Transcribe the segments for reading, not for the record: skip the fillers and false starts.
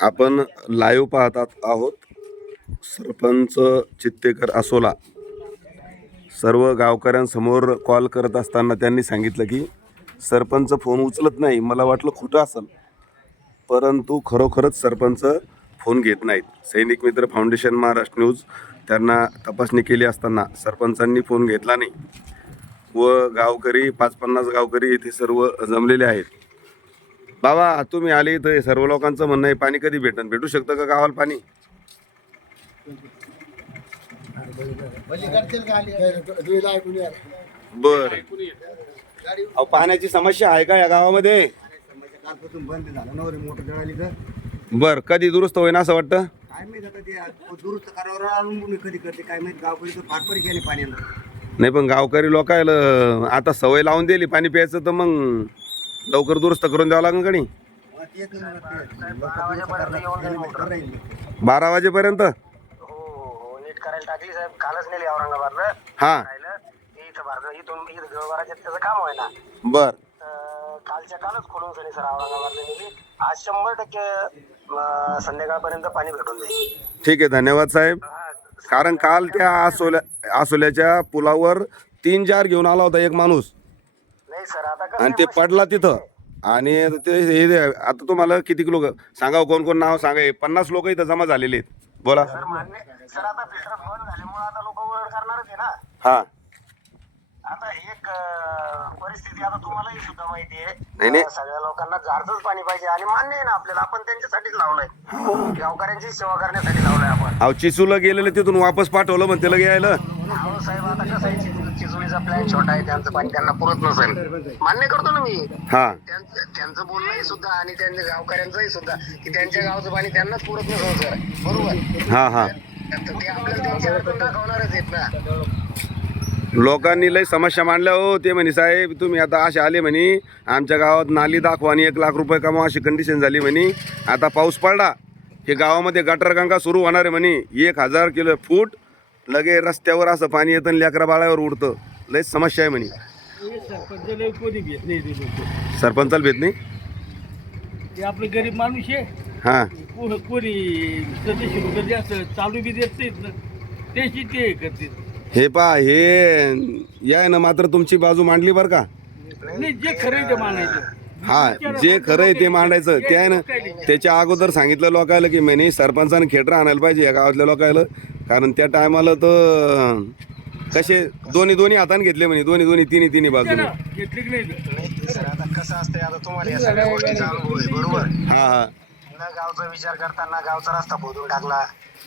आपण लाईव्ह पाहतात आहोत. सरपंच चित्तेकर असोला सर्व गावकऱ्यांसमोर कॉल करत असताना त्यांनी सांगितलं की सरपंच फोन उचलत नाही. मला वाटलं खोटं असेल, परंतु खरोखरच सरपंच फोन घेत नाहीत. सैनिक मित्र फाउंडेशन महाराष्ट्र न्यूज त्यांना तपासणी केली असताना सरपंचांनी फोन घेतला नाही व गावकरी 50 गावकरी इथे सर्व जमलेले आहेत. बाबा तुम्ही आले इथं, सर्व लोकांचं म्हणणं आहे पाणी कधी भेटू शकतं का गावाला पाणी? बर, अहो पाण्याची समस्या आहे का या गावामध्ये? बंद झालं ना मोटर जळाली तर बर, कधी दुरुस्त होईना असं वाटतं? काय माहित आता ते दुरुस्त करावर अवलंबून कधी करते काय माहित. गावकरी तर फार परेशानी पाण्याला. नाही पण गावकरी लोकायला आता सवय लावून दिली पाणी प्यायचं, तर मग लवकर दुरुस्त करून द्यावं लागेल का नाही? 12 वाजेपर्यंत हो नीट करायला टाकली साहेब. कालच नेली औरंगाबादला. हा इथं भारत इथून त्याचं काम होय ना. बर, कालच्या कालच खोलून सनी सर औरंगाबादला नेली. आज 100% संध्याकाळपर्यंत पाणी भेटून जाईल. ठीक आहे, धन्यवाद साहेब. कारण काल त्या आसोल्याच्या पुलावर 3 जार घेऊन आला होता एक माणूस नाही सर आता आणि ते पडला तिथं. आणि ते आता तुम्हाला किती लोक सांगा, कोण कोण नाव सांगा. 50 लोक इथं जमा झालेले आहेत. बोला सर. मान्य सर. आता फिल्टर बंद झाल्यामुळे आता लोक ओरड करणारच आहे ना. हा. आता एक परिस्थिती आता तुम्हालाही सुद्धा माहिती नाही, नाही. आहे. सगळ्या लोकांना जारचंच पाणी पाहिजे आणि मान्य आहे ना आपल्याला. आपण त्यांच्यासाठीच लावलंय. गावकऱ्यांची सेवा करण्यासाठी लावलंय आपण. अहो चिसूला गेलेले तिथून वापस पाठवलं म्हणते लगे यायला. अहो साहेब आता कसं आहे, चिचोलीचा प्लॅन छोटा आहे. त्यांचं पाणी त्यांना पुरत नसेल. मान्य करतो ना मी. हा, त्यांचं बोलणंही सुद्धा आणि त्यांच्या गावकऱ्यांचंही सुद्धा की त्यांच्या गावचं पाणी त्यांनाच पुरत नसेल सर. बरोबर. हा, हा. तर ते आपल्याला त्यांच्या हातून दाखवणारच आहेत ना. लोकांनी लय समस्या मांडल्या हो. ते म्हणे साहेब तुम्ही आता असे आले म्हणे आमच्या गावात नाली दाखवा आणि 1 लाख रुपये कमावा अशी कंडिशन झाली म्हणे. आता पाऊस पडला हे गावामध्ये गटारगंगा सुरू होणार आहे म्हणे. 1000 फूट लगे रस्त्यावर असं पाणी येतं आणि लेकरा बाळावर उडतं. लय समस्या आहे म्हणे. सरपंचाला भेट नाही. ते आपलं गरीब माणूस आहे. हां, कोणी सदस्य रुपये जास्त चालू बी देत नाहीत ना. त्याची ते करते. हे पहा, हे या ना मात्र तुमची बाजू मांडली बरं का. नाही, जे खरं ते मानायचं. हा, जे खरं आहे ते मांडायचं. ते आहे ना, त्याच्या अगोदर सांगितलं लोकायला की म्हणे सरपंचाने खेटर आणायला पाहिजे या गावातल्या लोकायला. कारण त्या टायमाला तर कसे दोन्ही हाताने घेतले म्हणे. दोन्ही तिन्ही बाजूने घेतली की नाही. सर आता कसं असतंय, आता तुम्हाला या सगळ्या गोष्टीचा अनुभव आहे. बरोबर. हा, हा. न गावचा विचार करताना गावचा रस्ता खोदून टाकला.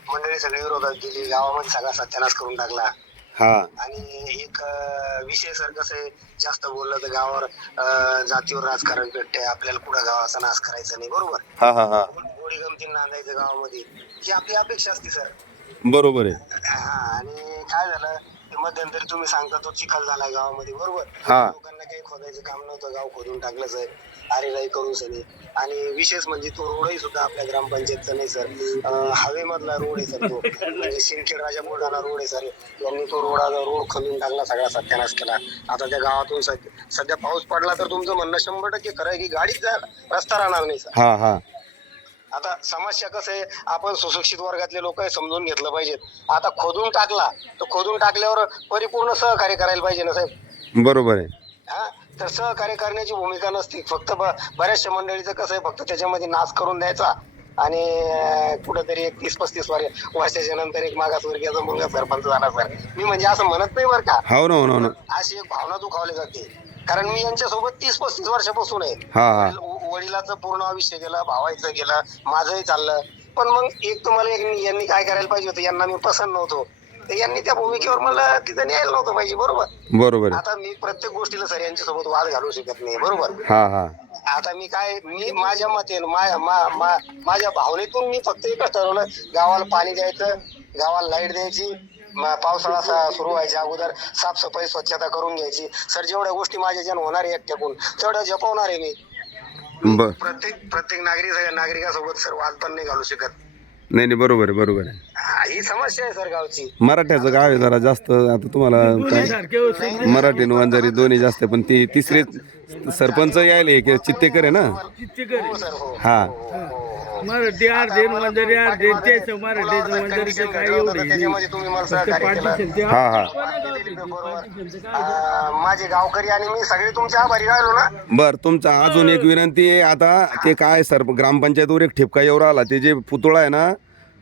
मंडळी सगळी विरोधात गेली. गावामध्ये सगळा सत्यानाश करून टाकला. हा, आणि एक विषय सर कसं आहे, जास्त बोललं तर गावावर जातीवर राजकारण पेटते. आपल्याला कुठं गावाचा नाश करायचा नाही. बरोबर. हा, हा, हा. गोडी गमतीने नांदायचं गावामध्ये ही आपली अपेक्षा असते सर. बरोबर आहे. आणि काय झालं ते मध्यंतरी तुम्ही सांगता तो चिखल झालाय गावामध्ये. बरोबर. हा. लोकांना काही खोदायचं काम नव्हतं. गाव खोदून टाकलंच आहे. आरेराई करून सनी. आणि विशेष म्हणजे तो रोडही सुद्धा आपल्या ग्रामपंचायतचा नाही सर. हवेमधला रोड आहे सर तो. म्हणजे सिंदखेड राजा बुलढाणा रोड आहे सर. यांनी तो रोड खोदून टाकला, सगळा सत्यानाश केला. आता त्या गावातून सध्या पाऊस पडला तर तुमचं म्हणणं 100% खरं आहे की गाडीच रस्ता राहणार नाही सर. हा, हा. आता समस्या कसं आहे, आपण सुशिक्षित वर्गातले लोक समजून घेतलं पाहिजेत. आता खोदून टाकला तर खोदून टाकल्यावर परिपूर्ण सहकार्य करायला पाहिजे ना साहेब. बरोबर आहे. हा, तर सहकार्य करण्याची भूमिका नसती. फक्त बऱ्याचशा मंडळीचं कसं आहे, फक्त त्याच्यामध्ये नाश करून द्यायचा आणि कुठंतरी एक 30-35 वर्षाच्या नंतर एक मागासवर्गीयाचा मुलगा सरपंच झाला सर. मी म्हणजे असं म्हणत नाही बरं का. हो ना, हो ना. अशी एक भावना दुखावली जाते. कारण मी यांच्यासोबत 30-35 वर्षापासून आहे. हा. वडिलाचं पूर्ण आयुष्य गेलं, भावायचं गेलं, माझंही चाललं. पण मग एक तुम्हाला यांनी काय करायला पाहिजे होतं, यांना मी पसंत नव्हतो तर यांनी त्या भूमिकेवर मला तिथं न्यायला नव्हतं पाहिजे. बरोबर. बरोबर आहे. आता मी प्रत्येक गोष्टीला सर यांच्यासोबत वाद घालू शकत नाही. बरोबर. हा, हा. आता मी माझ्या मते माझ्या भावनेतून मी फक्त एकच ठरवलं, गावाला पाणी द्यायचं, गावाला लाईट द्यायची, पावसाळा सुरू व्हायच्या अगोदर साफसफाई स्वच्छता करून घ्यायची. सर जेवढ्या गोष्टी माझ्या ज्यानं होणार आहे एकट्याकून तेवढ्या जपवणार आहे मी. प्रत्येक नागरिकासोबत सर वाद पण नाही घालू शकत. नाही, बरोबर आहे. ही समस्या आहे सर गावची. मराठ्याचं गाव आहे जरा जास्त, आता तुम्हाला काय सारखे मराठी आणि वंजारी दोन्ही जास्त आहे, पण ती तिसरे सरपंच यायले की चित्तेकर आहे ना. हो सर हो. हा मराठी अर्धे वंजारी अर्धे तेच मराठीचं वंजारीचं काय एवढं हे त्याच्यामध्ये तुम्ही मला नाही. सहकार्य केलं. पार्टिशन ते हा हा माझे गावकरी आणि मी सगळे तुमचे आभारी राहिलो ना. बर, तुमचा अजून एक विनंती आहे. आता ते काय सर ग्रामपंचायतीवर एक ठिपका येऊ राहिला, ते जे पुतळा आहे ना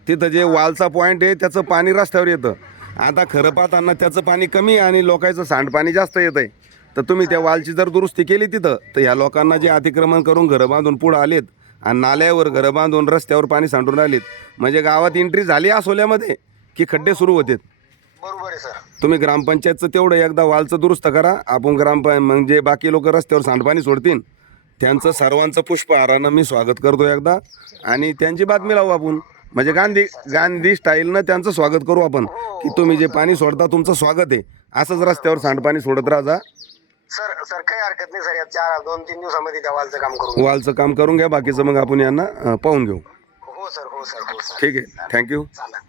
तिथं जे वालचा पॉईंट आहे त्याचं पाणी रस्त्यावर येतं. आता खरं पाहताना त्याचं पाणी कमी आणि लोकांचं सांडपाणी जास्त येत आहे. तर तुम्ही त्या वालची जर दुरुस्ती केली तिथं, तर ह्या लोकांना जे अतिक्रमण करून घरं बांधून पुढं आलेत आणि नाल्यावर घरं बांधून रस्त्यावर पाणी सांडून राहिलेत, म्हणजे गावात एंट्री झाली आसोल्यामध्ये की खड्डे सुरू होते. बरोबर आहे सर. तुम्ही ग्रामपंचायतचं तेवढं एकदा वालचं दुरुस्त करा. आपण म्हणजे बाकी लोक रस्त्यावर सांडपाणी सोडतील त्यांचं सर्वांचं पुष्पहारानं मी स्वागत करतो एकदा, आणि त्यांची बातमी लावू आपण, म्हणजे गांधी स्टाईलनं त्यांचं स्वागत करू आपण की तुम्ही जे पाणी सोडता तुमचं स्वागत आहे, असंच रस्त्यावर सांडपाणी सोडत राहा. सर सर काही हरकत नाही सर, या 2-3 दिवसामध्ये त्या वालचं काम करू. वालचं काम करून घ्या, बाकीचं मग आपण यांना पाहून घेऊ. हो सर हो सर हो सर. ठीक आहे, थँक्यू. चालेल.